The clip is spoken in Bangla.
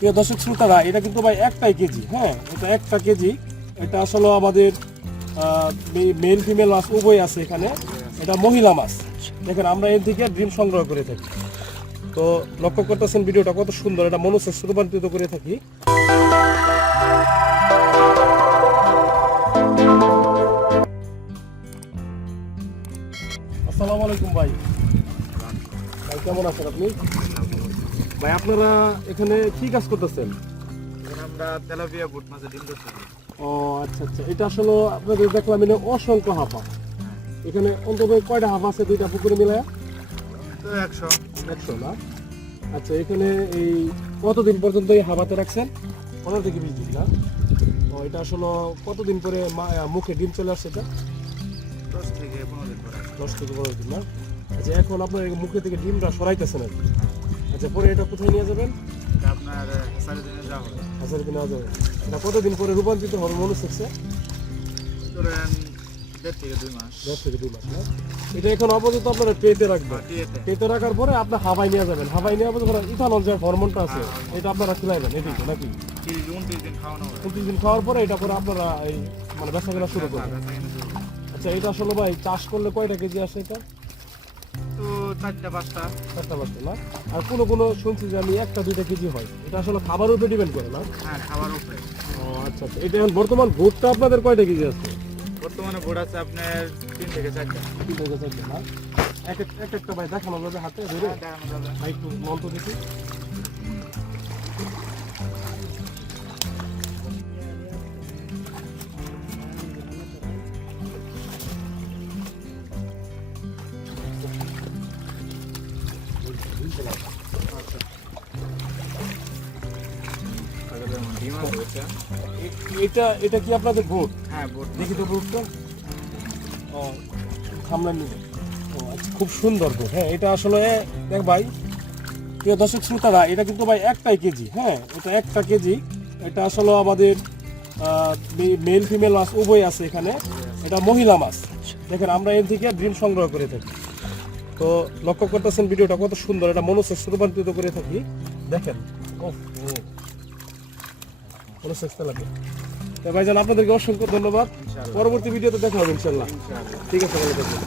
প্রিয় দর্শক শ্রোতারা, এটা কিন্তু ভাই একটাই কেজি হ্যাঁ? এটা একটা কেজি। এটা আসলে আমাদের মেল ফিমেল মাছ উভয় আছে এখানে। এটা মহিলা মাছ। দেখেন, আমরা এর থেকে ডিম সংগ্রহ করে থাকি। তো লক্ষ্য করতেছেন ভিডিওটা কত সুন্দর, এটা মনুষ্য রূপান্তরিত করে থাকি। আসসালামু আলাইকুম ভাই। ভাই, কেমন আছেন আপনি? ভাই আপনারা এখানে কি কাজ করতেছেন? আমরা তেলাপিয়া বুট মাছের ডিম ও আচ্ছা আচ্ছা। এটা আসলে আপনাদের দেখলাম এখানে অসংখ্য হাফা এখানে অন্তত কয়টা হাফ আছে দুইটা পুকুরে মিলে একশো। একশো না? আচ্ছা এখানে এই কতদিন পর্যন্ত এই হাবাতে রাখছেন? পনেরো থেকে বিশ দিন না? ও এটা আসলে কতদিন পরে মুখে ডিম চলে আসছে এটা? দশ থেকে পনেরো দিন পরে। দশ থেকে পনেরো দিন না? আচ্ছা এখন আপনার মুখে থেকে ডিমটা সরাইতেছেন আর কি। আচ্ছা পরে এটা কোথায় নিয়ে যাবেন? আপনার সাড়ে দিনে যা হবে। হাজার দিন নেওয়া যাবে এটা কতদিন পরে রূপান্তরিত হবে মনে হচ্ছে? ধরেন দেড় থেকে দুই মাস। দশ থেকে দুই মাস না এটা এখন আপাতত আপনারা ট্রেতে রাখবেন। পেতে। রাখার পরে আপনি হাবাই নিয়ে যাবেন। হাবাই নিয়ে যাবেন পরে ইথানল যে হরমোনটা আছে এটা আপনারা খিলাইবেন নাকি? উনত্রিশ দিন খাওয়ার পরে এটা আপনারা এই মানে কেনা শুরু করবেন। আচ্ছা এটা আসলে ভাই চাষ করলে কয়টা কেজি আসে এটা? তো চারটা পাঁচটা। চারটা পাঁচটা না? আর কোনো কোনো শুনছি যে আমি একটা দুইটা কেজি হয়। এটা আসলে খাবারের উপরে ডিপেন্ড করে না? হ্যাঁ খাবার উপরে। ও আচ্ছা আচ্ছা। এটা এখন বর্তমান ভোটটা আপনাদের কয়টা কেজি আছে? বর্তমানে ভোট আছে আপনার তিন থেকে চারটা। তিন থেকে চারটা না? এক এক এক একটা ভাই দেখানো যাবে হাতে ধরে? হ্যাঁ, ভাই একটু মন্ত দেখি। এটা। এটা কি আপনাদের ভোট? হ্যাঁ বোর্ড দেখি তো বুকটা ও সামনে নিবে। ও আচ্ছা খুব সুন্দর তো হ্যাঁ এটা আসলে দেখ ভাই প্রিয় দর্শক শ্রোতারা এটা কিন্তু ভাই একটাই কেজি হ্যাঁ এটা একটা কেজি। এটা আসলে আমাদের মেল ফিমেল মাছ উভয় আছে এখানে। এটা মহিলা মাছ। দেখেন আমরা এর থেকে ডিম সংগ্রহ করে থাকি। তো লক্ষ্য করতেছেন ভিডিওটা কত সুন্দর এটা মনুষ্য রূপান্তরিত করে থাকি। দেখেন ও। মনুষ্য লাগবে। তো ভাইজান আপনাদেরকে অসংখ্য ধন্যবাদ। পরবর্তী ভিডিওতে দেখা হবে ইনশাল্লাহ ঠিক আছে ভালো থাকবেন।